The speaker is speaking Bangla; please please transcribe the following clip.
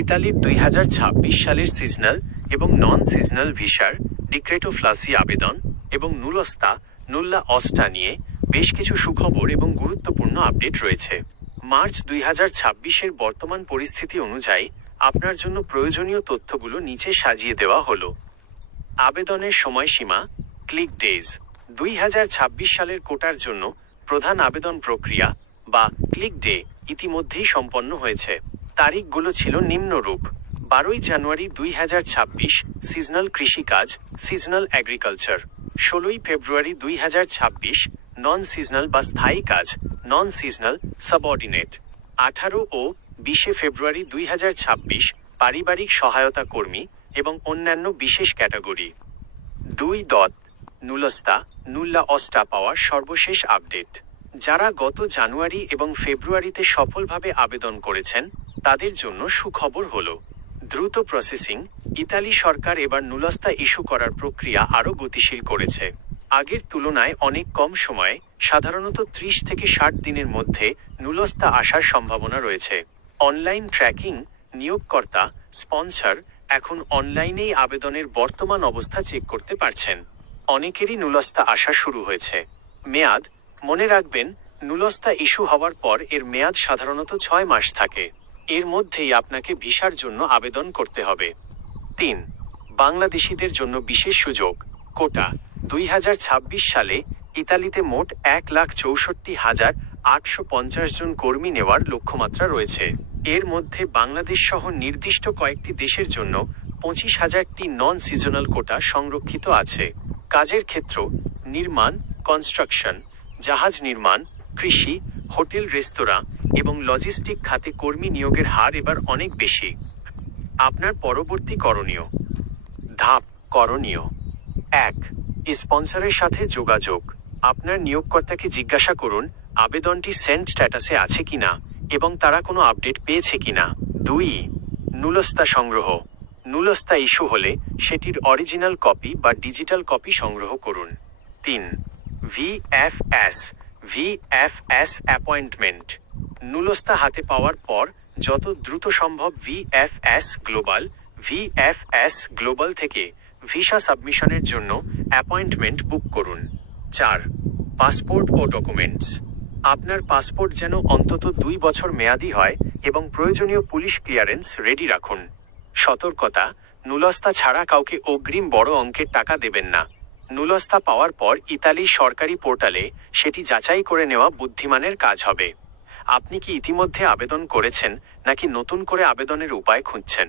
ইতালির 2026 সালের সিজনাল এবং নন সিজনাল ভিসার ডিক্রেটো ফ্লাসি আবেদন এবং নুল্লা অস্টা নিয়ে বেশ কিছু সুখবর এবং গুরুত্বপূর্ণ আপডেট রয়েছে। মার্চ 2026-এর বর্তমান পরিস্থিতি অনুযায়ী আপনার জন্য প্রয়োজনীয় তথ্যগুলো নিচে সাজিয়ে দেওয়া হলো। আবেদনের সময়সীমা, ক্লিক ডেজ। 2026 সালের কোটার জন্য প্রধান আবেদন প্রক্রিয়া বা ক্লিক ডে ইতিমধ্যেই সম্পন্ন হয়েছে। তারিখগুলো ছিল নিম্নরূপ: 12 জানুয়ারি 2026 সিজনাল কৃষিকাজ, সিজনাল এগ্রিকালচার। 16 ফেব্রুয়ারি 2026 নন সিজনাল বা স্থায়ী কাজ, নন সিজনাল সাবঅর্ডিনেট। 18 ও 20 ফেব্রুয়ারি 2026 পারিবারিক সহায়তা কর্মী এবং অন্যান্য বিশেষ ক্যাটাগরি। 2. নুল্লা অস্টা পাওয়ার সর্বশেষ আপডেট। যারা গত জানুয়ারি এবং ফেব্রুয়ারিতে সফলভাবে আবেদন করেছেন তাদের জন্য সুখবর হলো দ্রুত প্রসেসিং। ইতালি সরকার এবার নুলস্তা ইস্যু করার প্রক্রিয়া আরও গতিশীল করেছে। আগের তুলনায় অনেক কম সময়ে, সাধারণত 30 থেকে 60 দিনের মধ্যে নুলস্তা আসার সম্ভাবনা রয়েছে। Online tracking. নিয়োগকর্তা, স্পন্সর এখন অনলাইনেই আবেদনের বর্তমান অবস্থা চেক করতে পারছেন। অনেকেরই নুলস্তা আসা শুরু হয়েছে। মেয়াদ। মনে রাখবেন, নুলস্তা ইস্যু হওয়ার পর এর মেয়াদ সাধারণত 6 মাস থাকে। এর মধ্যেই আপনাকে ভিসার জন্য আবেদন করতে হবে। 3. বাংলাদেশিদের জন্য বিশেষ সুযোগ। কোটা। 2026 সালে ইতালিতে মোট 1,64,850 জন কর্মী নেওয়ার লক্ষ্যমাত্রা রয়েছে। এর মধ্যে বাংলাদেশ সহ নির্দিষ্ট কয়েকটি দেশের জন্য 25,000টি নন সিজনাল কোটা সংরক্ষিত আছে। কাজের ক্ষেত্র: নির্মাণ, কনস্ট্রাকশন, জাহাজ নির্মাণ, কৃষি, হোটেল, রেস্তোরাঁ এবং লজিস্টিক খাতে কর্মী নিয়োগের হার এবার অনেক বেশি। আপনার পরবর্তী করণীয় ধাপ। করণীয় 1. স্পন্সরের সাথে যোগাযোগ। আপনার নিয়োগকর্তাকে জিজ্ঞাসা করুন আবেদনটি সেন্ড স্ট্যাটাসে আছে কিনা এবং তারা কোনো আপডেট পেয়েছে কিনা। 2. নুলস্তা সংগ্রহ। নুলস্তা ইস্যু হলে সেটির অরিজিনাল কপি বা ডিজিটাল কপি সংগ্রহ করুন। 3. VFS appointment. নুলস্তা হাতে পাওয়ার পর যত দ্রুত সম্ভব ভিএফএস গ্লোবাল থেকে ভিসা সাবমিশনের জন্য অ্যাপয়েন্টমেন্ট বুক করুন। 4. পাসপোর্ট ও ডকুমেন্টস। আপনার পাসপোর্ট যেন অন্তত 2 বছর মেয়াদি হয় এবং প্রয়োজনীয় পুলিশ ক্লিয়ারেন্স রেডি রাখুন। সতর্কতা: নুলস্তা ছাড়া কাউকে অগ্রিম বড় অঙ্কের টাকা দেবেন না। নুলস্তা পাওয়ার পর ইতালির সরকারি পোর্টালে সেটি যাচাই করে নেওয়া বুদ্ধিমানের কাজ হবে। আপনি কি ইতিমধ্যে আবেদন করেছেন নাকি নতুন করে আবেদনের উপায় খুঁজছেন?